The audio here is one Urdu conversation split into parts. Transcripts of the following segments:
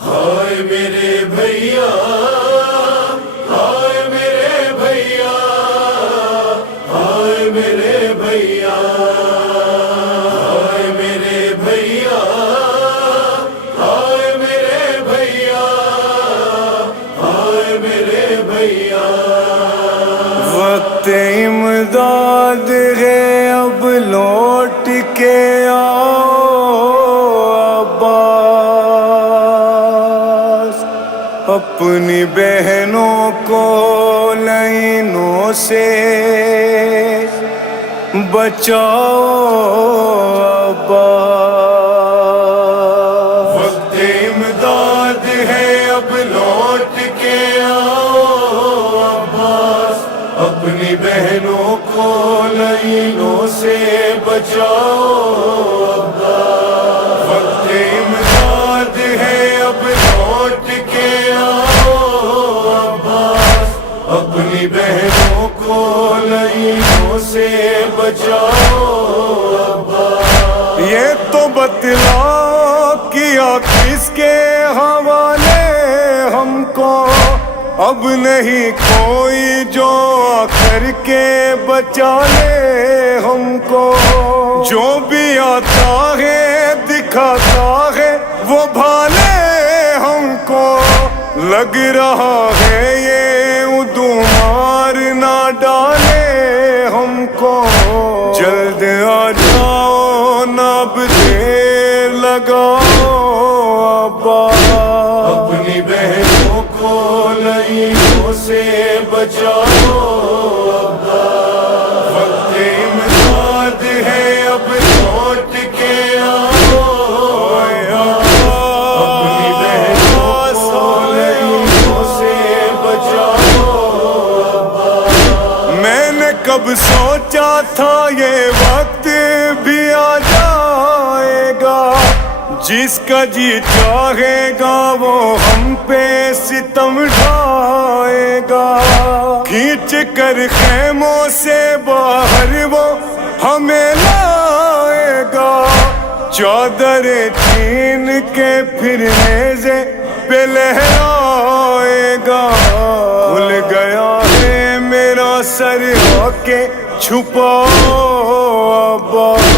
ہائے میرے بھیا، ہائے میرے بھیا، ہائے میرے بھیا، ہائے میرے بھیا، ہائے میرے بھیا، ہائے میرے بھیا۔ وقت امداد ہے اب لوٹ کے آؤ عباس، اپنی بہنوں کو لائنوں سے بچاؤ عباس۔ وقت امداد ہے اب لوٹ کے آؤ عباس، اپنی بہنوں کو لائنوں سے بچاؤ عباس۔ وقت امداد ہے اب لوٹ کے آؤ عباس، اپنی بہنوں کو لائنوں سے بچاؤ عباس۔ یہ تو بتلا کیا کس کے حوالے ہم کو، اب نہیں کوئی جو کر کے بچا لے ہم کو۔ جو بھی آتا ہے دکھاتا ہے وہ بھالے ہم کو، لگ رہا ہے یہ اردو مار نہ ڈالے ہم کو۔ جلد آ جاؤ نہ اب دیر لگاؤ عباس، اپنی بہنوں کو لائنوں سے بچاؤ عباس۔ وقت امداد ہے اب لوٹ کے آؤ عباس، اپنی بہنوں کو لائنوں سے بچاؤ عباس۔ میں نے کب سوچا تھا یہ وقت بھی آ جائے گا، جس کا جی چاہے گا وہ ہم پہ ستم ڈھائے گا۔ کھینچ کر خیموں سے باہر وہ ہمیں لائے گا، چادر چھین کے پھر نیزے پہ لہرائے گا۔ کھل گیا ہے میرا سر آ کے چھپاؤ عباس،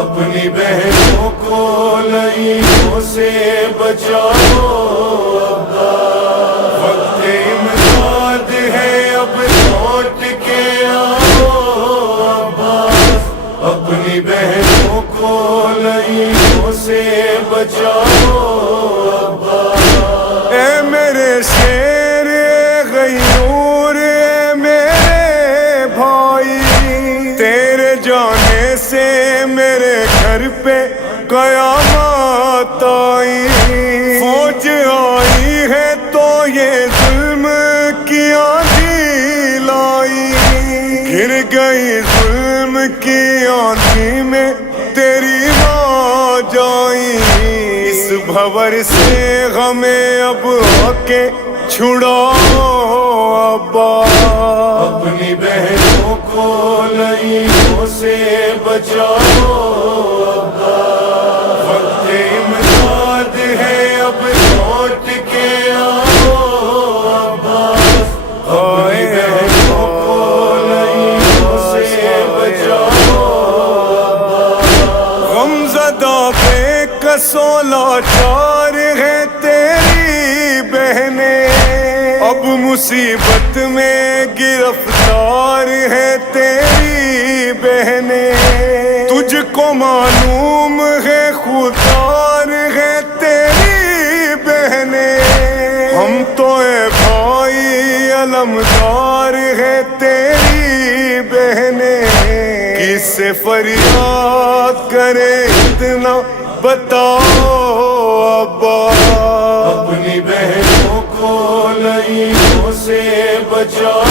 اپنی بہنوں کو لائنوں سے بچاؤ عباس۔ وقت امداد ہے اب لوٹ کے آؤ عباس، اپنی بہنوں کو لائنوں سے بچاؤ عباس۔ اے میرے شیر غیور، اے میرے بھائی، تیرے جانے سے میرے گھر پہ قیامت آئی۔ فوج آئی ہے تو یہ ظلم کی آندھی لائی، گر گئی ظلم کی آندھی میں تیری ماں جائی۔ اس بھور سے غمیں اب آ کے چھڑاؤ عباس، اپنی بہنوں کو لائنوں سے بچاؤ عباس۔ وقت امداد ہے اب لوٹ کے آؤ عباس، اپنی بہنوں کو لائنوں سے بچاؤ عباس۔ غمزدہ بے کسوں لاچار ہے تیری بہنیں، اب مصیبت میں گرفتار ہے تیری بہنیں۔ تجھ کو معلوم ہے خوددار ہے تیری بہنیں، ہم تو اے بھائی علمدار ہے تیری بہنیں۔ کس سے فریاد کرے اتنا بتاؤ عباس، اپنی بہنوں کو لائنوں سے بچاؤ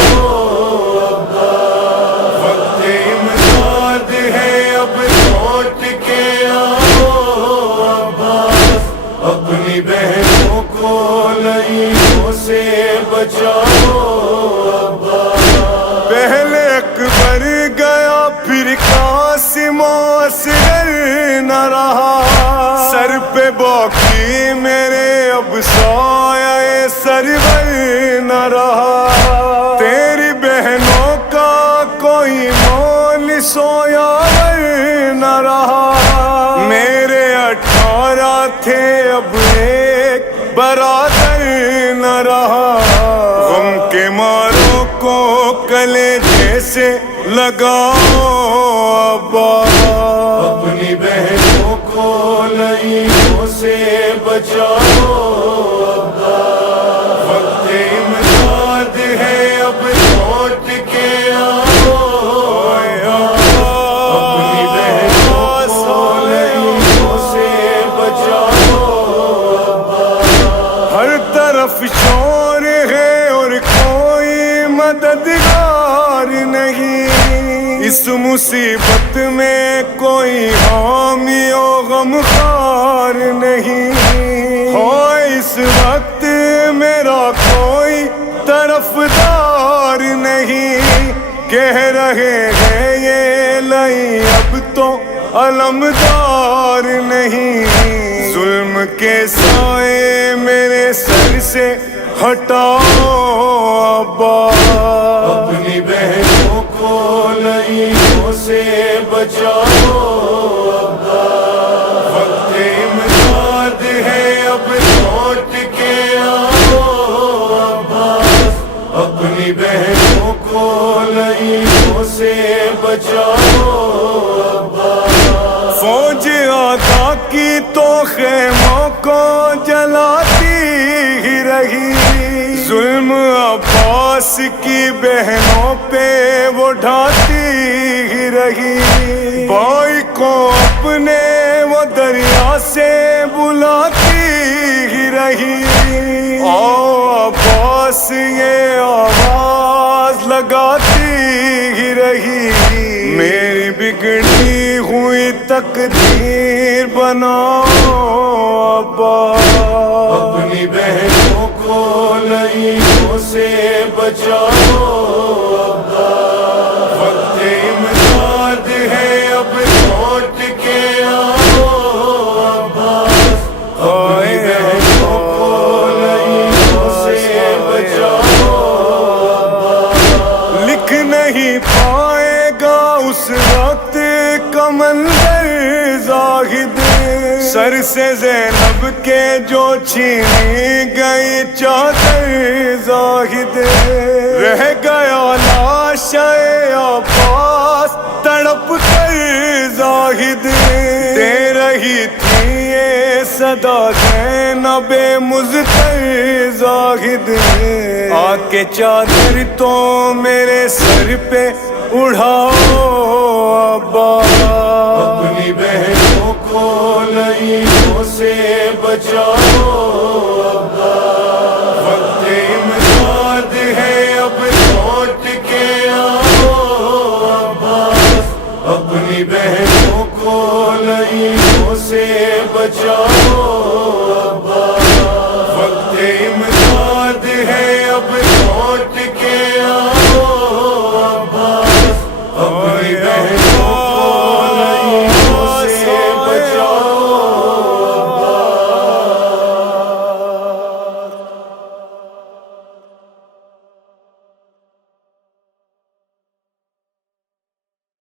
عباس۔ وقت امداد ہے اب لوٹ کے آؤ عباس، اپنی بہنوں کو لائنوں سے بچاؤ عباس۔ پہلے اکبر گیا پھر قاسم اصغر نہ رہا، سر پہ باقی میرے اب برادر نہ رہا، غم کے ماروں کو کلیجے سے لگاؤ ابا، اپنی بہنوں کو لعینوں سے بچاؤ ابا، وقت امداد ہے اب لوٹ کے آؤ ابا، اپنی بہنوں کو لعینوں سے بچاؤ ابا۔ ہر طرف شور ہے اور کوئی مددگار نہیں، اس مصیبت میں کوئی حامی و غمخوار نہیں، ہو اس وقت میرا کوئی طرفدار نہیں، کہہ رہے ہیں یہ لئی اب تو علمدار نہیں، ظلم کے سائے میرے سر سے ہٹاؤ ابا، اپنی بہنوں کو لعینوں سے بچاؤ ابا، وقت امداد ہے اب لوٹ کے آؤ ابا، اپنی بہنوں کو لعینوں سے بچاؤ ابا۔ فوج آقا کی تو خیموں کو جلاتی ہی رہی، ظلم عباس کی بہنوں پہ وہ ڈھاتی ہی رہی، بھائی کو اپنے وہ دریا سے بلاتی ہی رہی، آؤ عباس یہ آواز لگاتی ہی رہی، میری بگڑی ہوئی تقدیر بناؤ ابا، اپنی بہنوں کو لعینوں سے بچاؤ ابا، وقت امداد ہے اب لوٹ کے آؤ ابا، اپنی بہنوں کو لعینوں سے بچاؤ ابا۔ لکھ نہیں پائے گا اس وقت کمندر زاہد، سر سے زینب کے جو چھینی گئی چادر زاہد، رہ گیا لاش عباس تڑپ کر زاہد، دے رہی تھی یہ صدا زینب مضطر زاہد، آ کے چادر تو میرے سر پہ اڑھاؤ ابا، اپنی بہنوں کو لعینوں سے بچاؤ ابا، وقت امداد ہے اب لوٹ کے آؤ ابا، اپنی بہنوں کو لعینوں سے